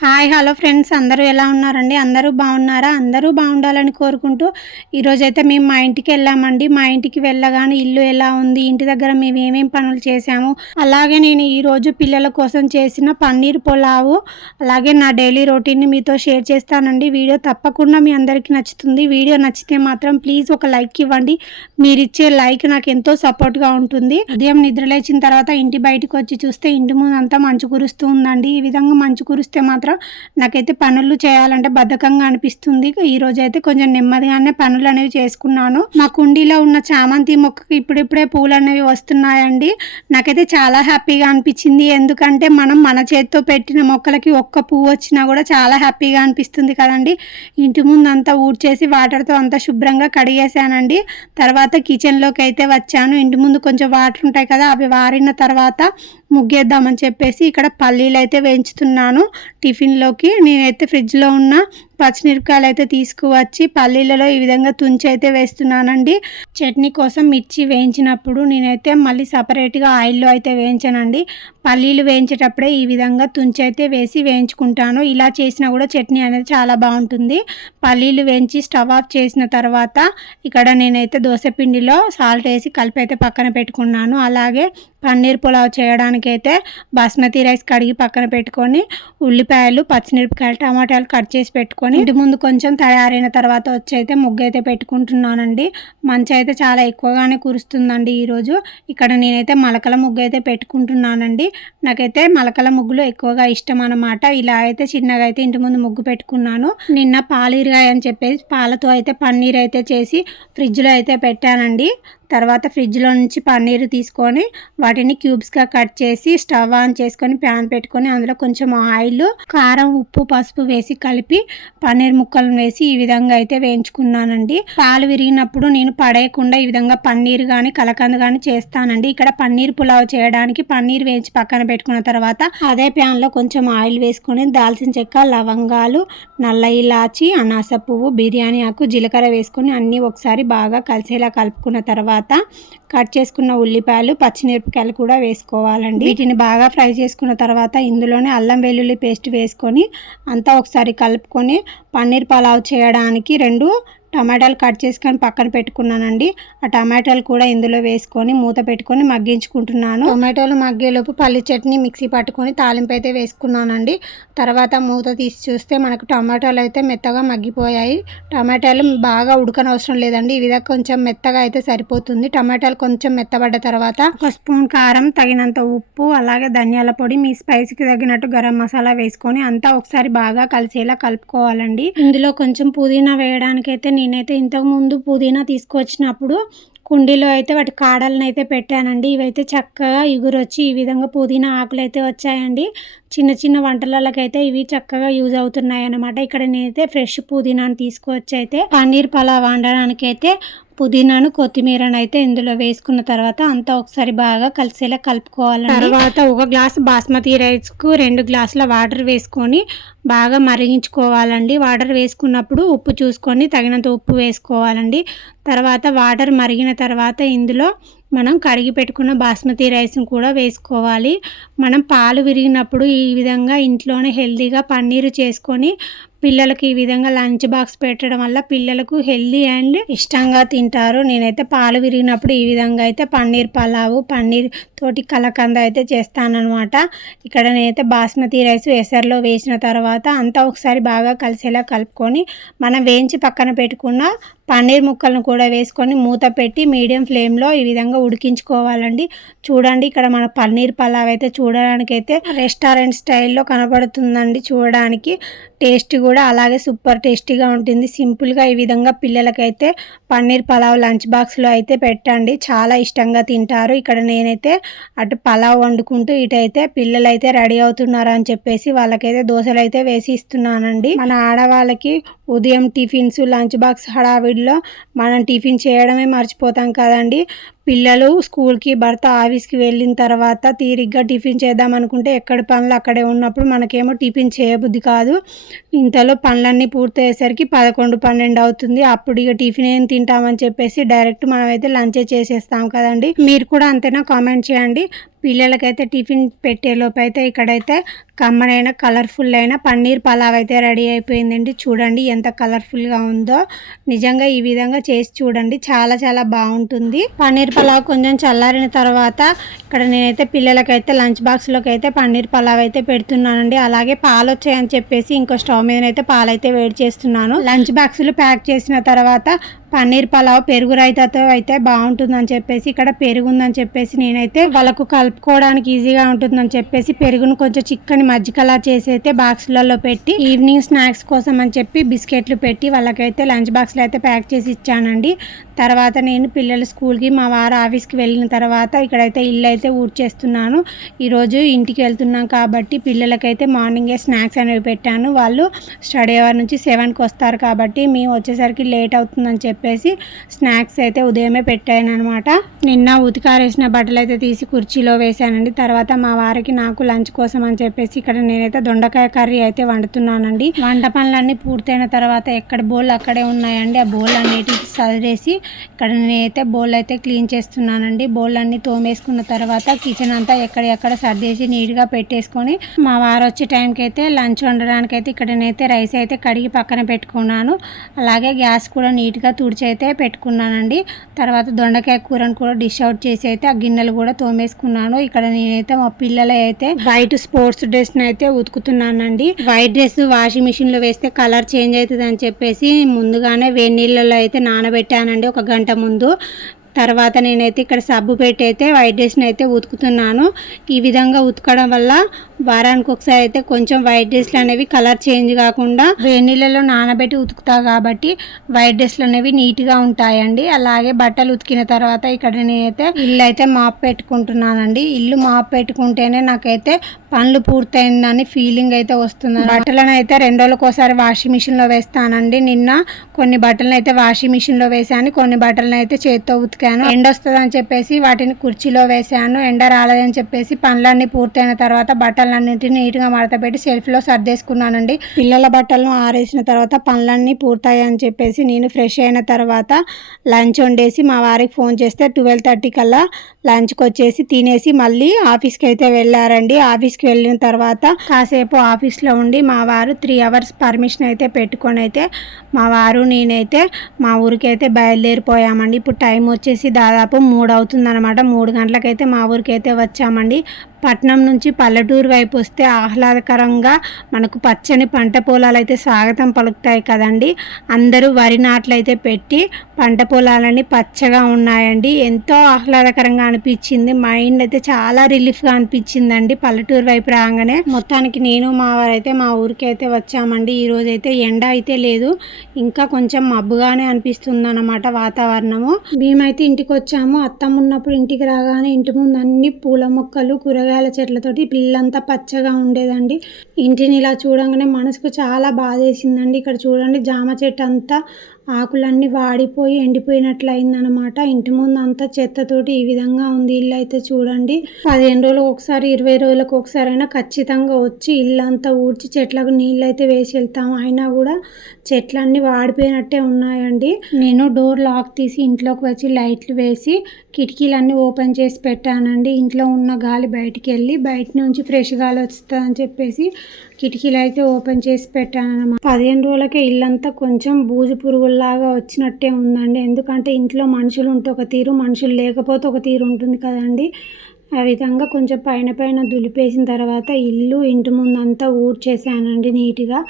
Hi hello friends. అందరూ ఎలా ఉన్నారండి? అందరూ బాగున్నారా? అందరూ బాగుండాలని కోరుకుంటూ ఈరోజైతే మేము మా ఇంటికి వెళ్ళామండి. మా ఇంటికి వెళ్ళగానే ఇల్లు ఎలా ఉంది? ఇంటి దగ్గర మేము ఏమేమి పనులు చేసాము అలాగే నేను ఈరోజు పిల్లల కోసం చేసిన పన్నీర్ పులావు అలాగే నా డైలీ రొటీన్ని మీతో షేర్ చేస్తానండి. వీడియో తప్పకుండా మీ అందరికీ నచ్చుతుంది. వీడియో నచ్చితే మాత్రం ప్లీజ్ ఒక లైక్ ఇవ్వండి. మీరు ఇచ్చే లైక్ నాకు ఎంతో సపోర్ట్గా ఉంటుంది. ఉదయం నిద్రలేచిన తర్వాత ఇంటి బయటకు వచ్చి చూస్తే ఇంటి ముందు అంతా మంచు కురుస్తూ ఉందండి. ఈ విధంగా మంచు కురిస్తే మాత్రం నాకైతే పనులు చేయాలంటే బద్ధకంగా అనిపిస్తుంది. ఈరోజు అయితే కొంచెం నెమ్మదిగానే పనులు అనేవి చేసుకున్నాను. మా కుండీలో ఉన్న చామంతి మొక్కకి ఇప్పుడిప్పుడే పూలు అనేవి వస్తున్నాయండి. నాకైతే చాలా హ్యాపీగా అనిపించింది. ఎందుకంటే మనం మన చేతితో పెట్టిన మొక్కలకి ఒక్క పువ్వు వచ్చినా కూడా చాలా హ్యాపీగా అనిపిస్తుంది కదండి. ఇంటి ముందు అంతా ఊడ్చేసి వాటర్తో అంతా శుభ్రంగా కడిగేసానండి తర్వాత కిచెన్లోకి అయితే వచ్చాను. ఇంటి ముందు కొంచెం వాటర్ ఉంటాయి కదా అవి వారిన తర్వాత ముగ్గేద్దామని చెప్పేసి ఇక్కడ పల్లీలు అయితే వేయించుతున్నాను. టిఫిన్లోకి నేనైతే ఫ్రిడ్జ్లో ఉన్న పచ్చిమిరపకాయలు అయితే తీసుకువచ్చి పల్లీలలో ఈ విధంగా తుంచి అయితే వేస్తున్నానండి. చట్నీ కోసం మిర్చి వేయించినప్పుడు నేనైతే మళ్ళీ సపరేట్గా ఆయిల్లో అయితే వేయించానండి. పల్లీలు వేయించేటప్పుడే ఈ విధంగా తుంచి అయితే వేసి వేయించుకుంటాను. ఇలా చేసినా కూడా చట్నీ అనేది చాలా బాగుంటుంది. పల్లీలు వేయించి స్టవ్ ఆఫ్ చేసిన తర్వాత ఇక్కడ నేనైతే దోశపిండిలో సాల్ట్ వేసి కలిపి అయితే పక్కన పెట్టుకున్నాను. అలాగే పన్నీర్ పులావ్ చేయడానికి అయితే బాస్మతి రైస్ కడిగి పక్కన పెట్టుకొని ఉల్లిపాయలు పచ్చిమిరపకాయలు టమాటాలు కట్ చేసి పెట్టుకొని ఇంటి ముందు కొంచెం తయారైన తర్వాత వచ్చి అయితే ముగ్గు అయితే పెట్టుకుంటున్నానండి. మంచి అయితే చాలా ఎక్కువగానే కురుస్తుందండి ఈరోజు. ఇక్కడ నేనైతే మలకల ముగ్గు అయితే పెట్టుకుంటున్నానండి. నాకైతే మలకల ముగ్గులు ఎక్కువగా ఇష్టం అనమాట ఇలా అయితే చిన్నగా అయితే ఇంటి ముందు ముగ్గు పెట్టుకున్నాను. నిన్న పాలీరుగాయ అని చెప్పేసి పాలతో అయితే పన్నీర్ అయితే చేసి ఫ్రిడ్జ్లో అయితే పెట్టానండి. తర్వాత ఫ్రిడ్జ్లో నుంచి పన్నీర్ తీసుకొని వాటిని క్యూబ్స్గా కట్ చేసి స్టవ్ ఆన్ చేసుకొని ప్యాన్ పెట్టుకొని అందులో కొంచెం ఆయిల్ కారం ఉప్పు పసుపు వేసి కలిపి పన్నీర్ ముక్కలను వేసి ఈ విధంగా అయితే వేయించుకున్నానండి. పాలు విరిగినప్పుడు నేను పడేయకుండా ఈ విధంగా పన్నీర్ కానీ కలకంద కానీ చేస్తానండి. ఇక్కడ పన్నీర్ పులావ్ చేయడానికి పన్నీర్ వేయించి పక్కన పెట్టుకున్న తర్వాత అదే ప్యాన్లో కొంచెం ఆయిల్ వేసుకొని దాల్చిన చెక్క లవంగాలు నల్ల ఇలాచి అనాస పువ్వు బిర్యానీ ఆకు జీలకర్ర వేసుకొని అన్నీ ఒకసారి బాగా కలిసేలా కలుపుకున్న తర్వాత తర్వాత కట్ చేసుకున్న ఉల్లిపాయలు పచ్చిమిరపకాయలు కూడా వేసుకోవాలండి. వీటిని బాగా ఫ్రై చేసుకున్న తర్వాత ఇందులోనే అల్లం వెల్లుల్లి పేస్ట్ వేసుకొని అంతా ఒకసారి కలుపుకొని పన్నీర్ పలావ్ చేయడానికి రెండు టమాటాలు కట్ చేసుకొని పక్కన పెట్టుకున్నానండి. ఆ టమాటాలు కూడా ఇందులో వేసుకొని మూత పెట్టుకొని మగ్గించుకుంటున్నాను. టమాటాలు మగ్గేలోపు పల్లి చట్నీ మిక్సీ పట్టుకొని తాలింపు అయితే వేసుకున్నానండి. తర్వాత మూత తీసి చూస్తే మనకు టమాటాలు అయితే మెత్తగా మగ్గిపోయాయి. టమాటాలు బాగా ఉడకనవసరం లేదండి. ఈ విధంగా కొంచెం మెత్తగా అయితే సరిపోతుంది. టమాటాలు కొంచెం మెత్తబడ్డ తర్వాత ఒక స్పూన్ కారం తగినంత ఉప్పు అలాగే ధనియాల పొడి మీ స్పైసీకి తగినట్టు గరం మసాలా వేసుకొని అంతా ఒకసారి బాగా కలిసేలా కలుపుకోవాలండి. ఇందులో కొంచెం పుదీనా వేయడానికి అయితే నేనైతే ఇంతకు ముందు పుదీనా తీసుకొచ్చినప్పుడు కుండీలో అయితే వాటి కాడలను అయితే పెట్టానండి. ఇవైతే చక్కగా ఇగురొచ్చి ఈ విధంగా పుదీనా ఆకులు అయితే వచ్చాయండి. చిన్న చిన్న వంటలకైతే ఇవి చక్కగా యూజ్ అవుతున్నాయి అన్నమాట ఇక్కడ నేనైతే ఫ్రెష్ పుదీనాను తీసుకొచ్చి అయితే పన్నీర్ పలావ్ వండడానికి అయితే పుదీనాను కొత్తిమీరను అయితే ఇందులో వేసుకున్న తర్వాత అంతా ఒకసారి బాగా కలిసేలా కలుపుకోవాలి తర్వాత ఒక గ్లాస్ బాస్మతి రైస్కు రెండు గ్లాసుల వాటర్ వేసుకొని బాగా మరిగించుకోవాలండి. వాటర్ వేసుకున్నప్పుడు ఉప్పు చూసుకొని తగినంత ఉప్పు వేసుకోవాలండి. తర్వాత వాటర్ మరిగిన తర్వాత ఇందులో మనం కడిగి పెట్టుకున్న బాస్మతి రైస్ని కూడా వేసుకోవాలి. మనం పాలు విరిగినప్పుడు ఈ విధంగా ఇంట్లోనే హెల్తీగా పన్నీరు చేసుకొని పిల్లలకు ఈ విధంగా లంచ్ బాక్స్ పెట్టడం వల్ల పిల్లలకు హెల్దీ అండ్ ఇష్టంగా తింటారు. నేనైతే పాలు విరిగినప్పుడు ఈ విధంగా అయితే పన్నీర్ పలావు పన్నీర్ తోటి కలకంద అయితే చేస్తానన్నమాట. ఇక్కడ నేనైతే బాస్మతి రైస్ ఎసర్లో వేసిన తర్వాత అంతా ఒకసారి బాగా కలిసేలా కలుపుకొని మనం వేయించి పక్కన పెట్టుకున్న పన్నీర్ ముక్కలను కూడా వేసుకొని మూత పెట్టి మీడియం ఫ్లేమ్లో ఈ విధంగా ఉడికించుకోవాలండి. చూడండి ఇక్కడ మన పన్నీర్ పలావ్ అయితే చూడడానికి అయితే రెస్టారెంట్ స్టైల్లో కనబడుతుందండి చూడడానికి. టేస్ట్ కూడా అలాగే సూపర్ టేస్టీగా ఉంటుంది. సింపుల్గా ఈ విధంగా పిల్లలకైతే పన్నీర్ పలావ్ లంచ్ బాక్స్లో అయితే పెట్టండి. చాలా ఇష్టంగా తింటారు. ఇక్కడ నేనైతే అటు పలావ్ వండుకుంటూ ఇటైతే పిల్లలైతే రెడీ అవుతున్నారు అని చెప్పేసి వాళ్ళకైతే దోశలు అయితే వేసి ఇస్తున్నానండి. మన ఆడవాళ్ళకి ఉదయం టిఫిన్స్ లంచ్ బాక్స్ హడావిడిలో మనం టిఫిన్ చేయడమే మర్చిపోతాం కదండి. పిల్లలు స్కూల్కి భర్త ఆఫీస్కి వెళ్ళిన తర్వాత తీరిగ్గా టిఫిన్ చేద్దాం అనుకుంటే ఎక్కడ పనులు అక్కడే ఉన్నప్పుడు మనకేమో టిఫిన్ చేయబుద్ధి కాదు. ఇంతలో పనులన్నీ పూర్తయ్యేసరికి పదకొండు పన్నెండు అవుతుంది. అప్పుడు ఇక టిఫిన్ ఏం తింటామని చెప్పేసి డైరెక్ట్ మనమైతే లంచే చేసేస్తాం కదండి. మీరు కూడా అంతేనా కామెంట్ చేయండి. పిల్లలకైతే టిఫిన్ పెట్టేలోపు అయితే ఇక్కడైతే కమ్మనైన కలర్ఫుల్ అయిన పన్నీర్ పలావ్ అయితే రెడీ అయిపోయిందండి. చూడండి ఎంత కలర్ఫుల్గా ఉందో. నిజంగా ఈ విధంగా చేసి చూడండి. చాలా చాలా బాగుంటుంది. పన్నీర్ పలావ్ కొంచెం చల్లారిన తర్వాత ఇక్కడ నేనైతే పిల్లలకైతే లంచ్ బాక్స్లోకి అయితే పన్నీర్ పలావ్ అయితే పెడుతున్నానండి. అలాగే పాలు వచ్చాయని చెప్పేసి ఇంకో స్టవ్ మీద అయితే పాలు అయితే వేడి చేస్తున్నాను. లంచ్ బాక్సులు ప్యాక్ చేసిన తర్వాత పన్నీర్ పలావ్ పెరుగు రైతాతో అయితే బాగుంటుందని చెప్పేసి ఇక్కడ పెరుగు ఉందని చెప్పేసి నేనైతే వాళ్ళకు కలుపుకోవడానికి ఈజీగా ఉంటుందని చెప్పేసి పెరుగును కొంచెం చిక్కని మజ్జిగలా చేసి అయితే బాక్స్లలో పెట్టి ఈవినింగ్ స్నాక్స్ కోసం అని చెప్పి బిస్కెట్లు పెట్టి వాళ్ళకైతే లంచ్ బాక్స్లో అయితే ప్యాక్ చేసి ఇచ్చానండి. తర్వాత నేను పిల్లల స్కూల్కి మా వారు ఆఫీస్కి వెళ్ళిన తర్వాత ఇక్కడైతే ఇల్లు అయితే ఊడ్చేస్తున్నాను. ఈరోజు ఇంటికి వెళ్తున్నాం కాబట్టి పిల్లలకైతే మార్నింగే స్నాక్స్ అనేవి పెట్టాను. వాళ్ళు స్టడీ అవర్ నుంచి సెవెన్కి వస్తారు కాబట్టి మేము వచ్చేసరికి లేట్ అవుతుందని చెప్పి చెప్పేసి స్నాక్స్ అయితే ఉదయమే పెట్టాను అనమాట నిన్న ఉతికారేసిన బట్టలు అయితే తీసి కుర్చీలో వేశానండి. తర్వాత మా వారికి నాకు లంచ్ కోసం అని చెప్పేసి ఇక్కడ నేనైతే దొండకాయ కర్రీ అయితే వండుతున్నానండి. వంట పనులన్నీ పూర్తయిన తర్వాత ఎక్కడ బోల్ అక్కడే ఉన్నాయండి. ఆ బోల్ అన్నిటికి సదిరేసి ఇక్కడ నేనైతే బౌల్ అయితే క్లీన్ చేస్తున్నానండి. బౌల్ అన్ని తోమేసుకున్న తర్వాత కిచెన్ అంతా ఎక్కడెక్కడ సర్దేసి నీట్గా పెట్టేసుకొని మా వారు వచ్చే టైంకి అయితే లంచ్ వండడానికి అయితే ఇక్కడ నేనైతే రైస్ అయితే కడిగి పక్కన పెట్టుకున్నాను. అలాగే గ్యాస్ కూడా నీట్గా తుడిచి అయితే పెట్టుకున్నానండి. తర్వాత దొండకాయ కూరను కూడా డిష్ అవుట్ చేసి అయితే ఆ గిన్నెలు కూడా తోమేసుకున్నాను. ఇక్కడ నేనైతే మా పిల్లల అయితే వైట్ స్పోర్ట్స్ డ్రెస్ని అయితే ఉతుకుతున్నానండి. వైట్ డ్రెస్ వాషింగ్ మిషన్లో వేస్తే కలర్ చేంజ్ అవుతుంది అని చెప్పేసి ముందుగానే వేడి నీళ్ళలో అయితే నానబెట్టానండి ఒక గంట ముందు. తర్వాత నేనైతే ఇక్కడ సబ్బు పెట్టి అయితే వైట్ డ్రెస్ని అయితే ఉతుకుతున్నాను. ఈ విధంగా ఉతకడం వల్ల వారానికి ఒకసారి అయితే కొంచెం వైట్ డ్రెస్లు అనేవి కలర్ చేంజ్ కాకుండా వేణీళ్ళలో నానబెట్టి ఉతుకుతా కాబట్టి వైట్ డ్రెస్లు అనేవి నీట్గా ఉంటాయండి. అలాగే బట్టలు ఉతికిన తర్వాత ఇక్కడ నేనైతే ఇల్లు అయితే మాప్ పెట్టుకుంటున్నానండి. ఇల్లు మాప్ పెట్టుకుంటేనే నాకైతే పనులు పూర్తయిందని ఫీలింగ్ అయితే వస్తుంది. బట్టలను అయితే రెండు రోజులకు ఒకసారి వాషింగ్ మిషన్లో వేస్తానండి. నిన్న కొన్ని బట్టలను అయితే వాషింగ్ మిషన్లో వేసాను కొన్ని బట్టలను అయితే చేత్తో ఉతికాను ఎండ వస్తుందని చెప్పేసి వాటిని కుర్చీలో వేసాను. ఎండ రాలేదని చెప్పేసి పనులన్నీ పూర్తయిన తర్వాత బట్టలన్నింటినీ నీట్గా మడతపెట్టి సెల్ఫ్లో సర్దేసుకున్నానండి. పిల్లల బట్టలను ఆరేసిన తర్వాత పనులన్నీ పూర్తయ్యాయని చెప్పేసి నేను ఫ్రెష్ అయిన తర్వాత లంచ్ వండేసి మా వారికి ఫోన్ చేస్తే ట్వెల్వ్ థర్టీ కల్లా లంచ్కి వచ్చేసి తినేసి మళ్ళీ ఆఫీస్కి అయితే వెళ్ళారండి. ఆఫీస్కి వెళ్ళిన తర్వాత కాసేపు ఆఫీస్లో ఉండి మా వారు త్రీ అవర్స్ పర్మిషన్ అయితే పెట్టుకొని అయితే మా వారు నేనైతే మా ఊరికి అయితే బయలుదేరిపోయామండి. ఇప్పుడు టైం వచ్చేసి దాదాపు మూడు అవుతుందన్నమాట మూడు గంటలకైతే మా ఊరికైతే వచ్చామండి. పట్నం నుంచి పల్లెటూరు వైపు వస్తే ఆహ్లాదకరంగా మనకు పచ్చని పంట పొలాలు అయితే స్వాగతం పలుకుతాయి కదండి. అందరూ వరి నాట్లు అయితే పెట్టి పంట పొలాలన్నీ పచ్చగా ఉన్నాయండి. ఎంతో ఆహ్లాదకరంగా అనిపించింది. మైండ్ అయితే చాలా రిలీఫ్గా అనిపించిందండి. పల్లెటూరు వైపు రాగానే మొత్తానికి నేను మా వారైతే మా ఊరికి అయితే వచ్చామండి. ఈరోజు అయితే ఎండ అయితే లేదు. ఇంకా కొంచెం మబ్బుగానే అనిపిస్తుంది అన్నమాట వాతావరణము. మేమైతే ఇంటికి వచ్చాము అత్తమ్మ ఉన్నప్పుడు ఇంటికి రాగానే ఇంటి ముందు అన్ని పూల మొక్కలు కూరగాయలు కూరగాయల చెట్లతోటి పిల్లంతా పచ్చగా ఉండేదండి. ఇంటిని ఇలా చూడంగానే మనసుకు చాలా బాధేసిందండి. ఇక్కడ చూడండి జామ చెట్టు అంతా ఆకులన్నీ వాడిపోయి ఎండిపోయినట్లు అయిందనమాట ఇంటి ముందు అంతా చెత్తతోటి ఈ విధంగా ఉంది ఇల్లు అయితే చూడండి. పదిహేను రోజులకు ఒకసారి ఇరవై రోజులకు ఒకసారి అయినా ఖచ్చితంగా వచ్చి ఇల్లు అంతా ఊడ్చి చెట్లకు నీళ్ళు అయితే వేసి వెళ్తాం అయినా కూడా చెట్లన్నీ వాడిపోయినట్టే ఉన్నాయండి. నేను డోర్ లాక్ తీసి ఇంట్లోకి వచ్చి లైట్లు వేసి కిటికీలన్నీ ఓపెన్ చేసి పెట్టానండి. ఇంట్లో ఉన్న గాలి బయటికి వెళ్ళి బయట నుంచి ఫ్రెష్ గాలి వస్తుందని చెప్పేసి కిటికీలు అయితే ఓపెన్ చేసి పెట్టాను అనమాట పదిహేను రోజులకే ఇల్లంతా కొంచెం బూజు పురుగుల్లాగా వచ్చినట్టే ఉందండి. ఎందుకంటే ఇంట్లో మనుషులు ఉంటే ఒక తీరు మనుషులు లేకపోతే ఒక తీరు ఉంటుంది కదండి. ఆ విధంగా కొంచెం పైన పైన దులిపేసిన తర్వాత ఇల్లు ఇంటి ముందు అంతా ఊడ్చేసానండి నీట్గా.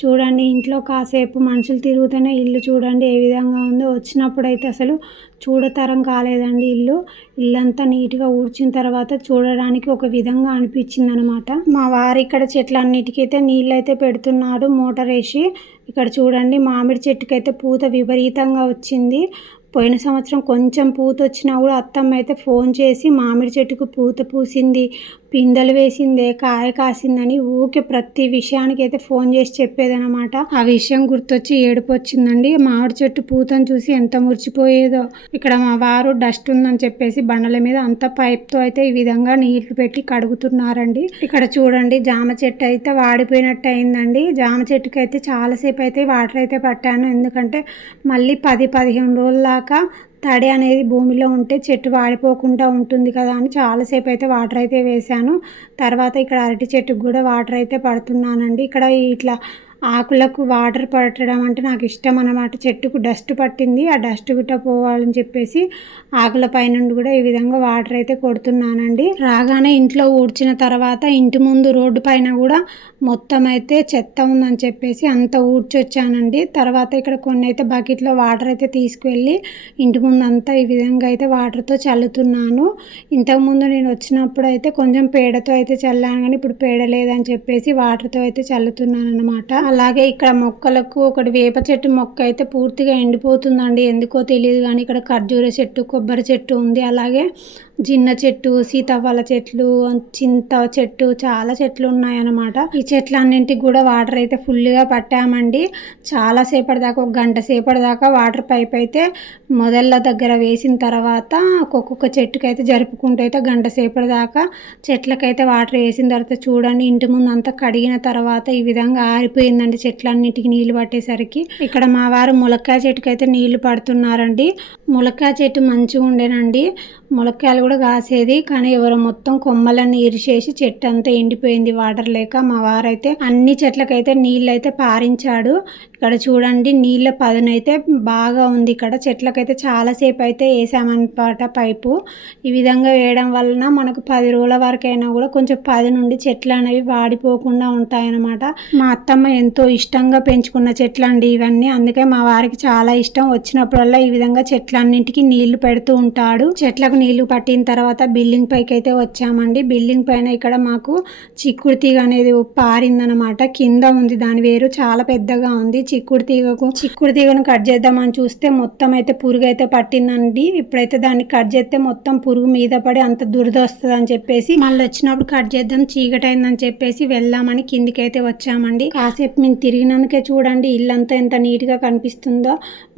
చూడండి ఇంట్లో కాసేపు మనుషులు తిరుగుతూనే ఇల్లు చూడండి ఏ విధంగా ఉందో. వచ్చినప్పుడు అయితే అసలు చూడతరం కాలేదండి ఇల్లు. ఇల్లంతా నీట్గా ఊడ్చిన తర్వాత చూడడానికి ఒక విధంగా అనిపించింది అనమాట మా వారు ఇక్కడ చెట్లన్నిటికైతే నీళ్ళు అయితే పెడుతున్నాడు మోటార్ వేసి. ఇక్కడ చూడండి మామిడి చెట్టుకైతే పూత విపరీతంగా వచ్చింది. పోయిన సంవత్సరం కొంచెం పూత వచ్చినా కూడా అత్తమ్మ అయితే ఫోన్ చేసి మామిడి చెట్టుకు పూత పూసింది. పిందెలు వేసిందే కాయ కాసిందని ఊకే ప్రతి విషయానికి అయితే ఫోన్ చేసి చెప్పేదనమాట ఆ విషయం గుర్తొచ్చి ఏడుపు వచ్చిందండి మామిడి చెట్టు పూతను చూసి ఎంత మురిచిపోయేదో ఇక్కడ మా వారు డస్ట్ ఉందని చెప్పేసి బండల మీద అంత పైప్తో అయితే ఈ విధంగా నీళ్ళు పెట్టి కడుగుతున్నారండి. ఇక్కడ చూడండి జామ చెట్టు అయితే వాడిపోయినట్టు అయిందండి జామ చెట్టుకి అయితే చాలాసేపు అయితే వాటర్ అయితే పట్టాను. ఎందుకంటే మళ్ళీ పది పదిహేను రోజుల దాకా తడి అనేది భూమిలో ఉంటే చెట్టు వాడిపోకుండా ఉంటుంది కదా అని చాలాసేపు అయితే వాటర్ అయితే వేశాను. తర్వాత ఇక్కడ అరటి చెట్టుకు కూడా వాటర్ అయితే పడుతున్నానండి. ఇక్కడ ఇట్లా ఆకులకు వాటర్ పట్టడం అంటే నాకు ఇష్టం అనమాట చెట్టుకు డస్ట్ పట్టింది. ఆ డస్ట్ గుట్ట పోవాలని చెప్పేసి ఆకుల పైనుండి కూడా ఈ విధంగా వాటర్ అయితే కొడుతున్నానండి. రాగానే ఇంట్లో ఊడ్చిన తర్వాత ఇంటి ముందు రోడ్డు పైన కూడా మొత్తం అయితే చెత్త ఉందని చెప్పేసి అంత ఊడ్చొచ్చానండి. తర్వాత ఇక్కడ కొన్ని అయితే బకెట్లో వాటర్ అయితే తీసుకువెళ్ళి ఇంటి ముందు అంతా ఈ విధంగా అయితే వాటర్తో చల్లుతున్నాను. ఇంతకుముందు నేను వచ్చినప్పుడు అయితే కొంచెం పేడతో అయితే చల్లాను కానీ ఇప్పుడు పేడ లేదని చెప్పేసి వాటర్తో అయితే చల్లుతున్నాను అనమాట అలాగే ఇక్కడ మొక్కలకు ఒకటి వేప చెట్టు మొక్క అయితే పూర్తిగా ఎండిపోతుందండి. ఎందుకో తెలియదు కానీ ఇక్కడ ఖర్జూర చెట్టు కొబ్బరి చెట్టు ఉంది. అలాగే జిన్న చెట్టు సీతాఫల చెట్లు చింత చెట్టు చాలా చెట్లు ఉన్నాయన్నమాట. ఈ చెట్లన్నింటికి కూడా వాటర్ అయితే ఫుల్గా పట్టామండి. చాలా సేపటి దాకా ఒక గంట సేపటి దాకా వాటర్ పైప్ అయితే మొదళ్ళ దగ్గర వేసిన తర్వాత ఒక్కొక్క చెట్టుకి అయితే జరుపుకుంటూ అయితే గంట సేపటి దాకా చెట్లకైతే వాటర్ వేసిన తర్వాత చూడండి ఇంటి ముందు అంతా కడిగిన తర్వాత ఈ విధంగా ఆరిపోయిందండి చెట్లన్నింటికి నీళ్ళు పట్టేసరికి. ఇక్కడ మా వారు ములక్కాయ చెట్టుకి అయితే నీళ్ళు పడుతున్నారండి. ములక్కాయ చెట్టు మంచిగా ఉండేనండి ములక్కాయలు కూడా కాసేది కానీ ఎవరో మొత్తం కొమ్మలన్నీ ఇరిసేసి చెట్టు అంతా ఎండిపోయింది వాటర్ లేక. మా వారైతే అన్ని చెట్లకైతే నీళ్ళు అయితే పారించాడు. ఇక్కడ చూడండి నీళ్ళ పదునైతే బాగా ఉంది ఇక్కడ. చెట్లకైతే చాలాసేపు అయితే వేసామన్నమాట పైపు. ఈ విధంగా వేయడం వలన మనకు పది రోజుల వరకైనా కూడా కొంచెం పది నుండి చెట్లు అనేవి వాడిపోకుండా ఉంటాయన్నమాట. మా అత్తమ్మ ఎంతో ఇష్టంగా పెంచుకున్న చెట్లు అండి ఇవన్నీ. అందుకే మా వారికి చాలా ఇష్టం. వచ్చినప్పుడల్లా ఈ విధంగా చెట్లన్నింటికి నీళ్ళు పెడుతూ ఉంటాడు. చెట్లకు నీళ్ళు పట్టిన తర్వాత బిల్డింగ్ పైకి అయితే వచ్చామండి. బిల్డింగ్ పైన ఇక్కడ మాకు చిక్కుడు తీగ అనేది పారిందనమాట కింద ఉంది దాని వేరు చాలా పెద్దగా ఉంది. చిక్కుడు తీగకు చిక్కుడు తీగను కట్ చేద్దామని చూస్తే మొత్తం అయితే పురుగు అయితే పట్టిందండి. ఇప్పుడైతే దాన్ని కట్ చేస్తే మొత్తం పురుగు మీద పడి అంత దురద వస్తుంది అని చెప్పేసి మళ్ళీ వచ్చినప్పుడు కట్ చేద్దాం చీకటైందని చెప్పేసి వెళ్దామని కిందికైతే అయితే వచ్చామండి. కాసేపు మేము తిరిగినందుకే చూడండి ఇల్లంతా ఎంత నీట్గా కనిపిస్తుందో.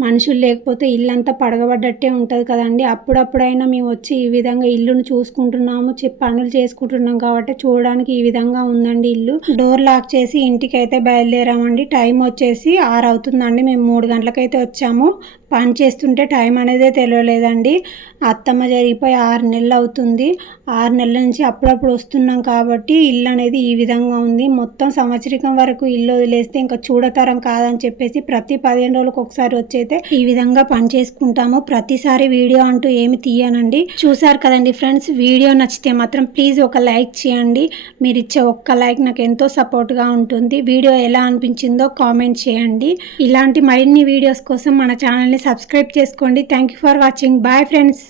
మనుషులు లేకపోతే ఇల్లంతా పడగబడ్డట్టే ఉంటుంది కదండి. అప్పుడప్పుడైనా మేము వచ్చి ఈ విధంగా ఇల్లును చూసుకుంటున్నాము పనులు చేసుకుంటున్నాం కాబట్టి చూడడానికి ఈ విధంగా ఉందండి ఇల్లు. డోర్ లాక్ చేసి ఇంటికి అయితే బయలుదేరామండి. టైం వచ్చేసి ఆరు అవుతుందండి మేము మూడు గంటలకైతే వచ్చాము. పని చేస్తుంటే టైం అనేదే తెలియలేదండి. అత్తమ్మ జరిగిపోయి ఆరు నెలలు అవుతుంది. ఆరు నెలల నుంచి అప్పుడప్పుడు వస్తున్నాం కాబట్టి ఇల్లు అనేది ఈ విధంగా ఉంది. మొత్తం సంవత్సరికం వరకు ఇల్లు వదిలేస్తే ఇంకా చూడతరం కాదని చెప్పేసి ప్రతి పదిహేను రోజులకు ఒకసారి వచ్చైతే ఈ విధంగా పని చేసుకుంటాము. ప్రతిసారి వీడియో అంటూ ఏమి తీయనండి. చూసారు కదండి ఫ్రెండ్స్ వీడియో నచ్చితే మాత్రం ప్లీజ్ ఒక లైక్ చేయండి. మీరు ఇచ్చే ఒక్క లైక్ నాకు ఎంతో సపోర్ట్గా ఉంటుంది. వీడియో ఎలా అనిపించిందో కామెంట్ చేయండి. ఇలాంటి మరిన్ని వీడియోస్ కోసం మన ఛానల్ని సబ్స్క్రైబ్ చేసుకోండి. Thank you for watching bye friends